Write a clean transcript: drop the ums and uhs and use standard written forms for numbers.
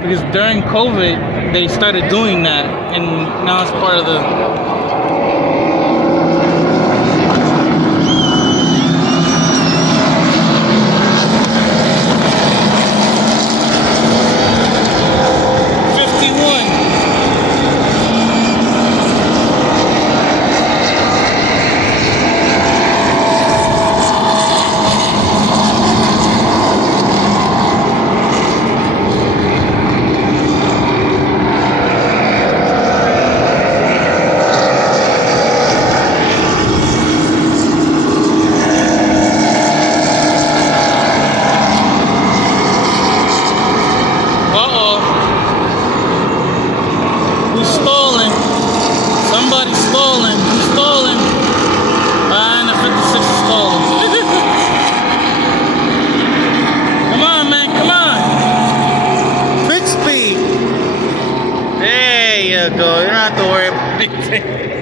Because during COVID, they started doing that, and now it's part of the... Go. You don't have to worry about anything.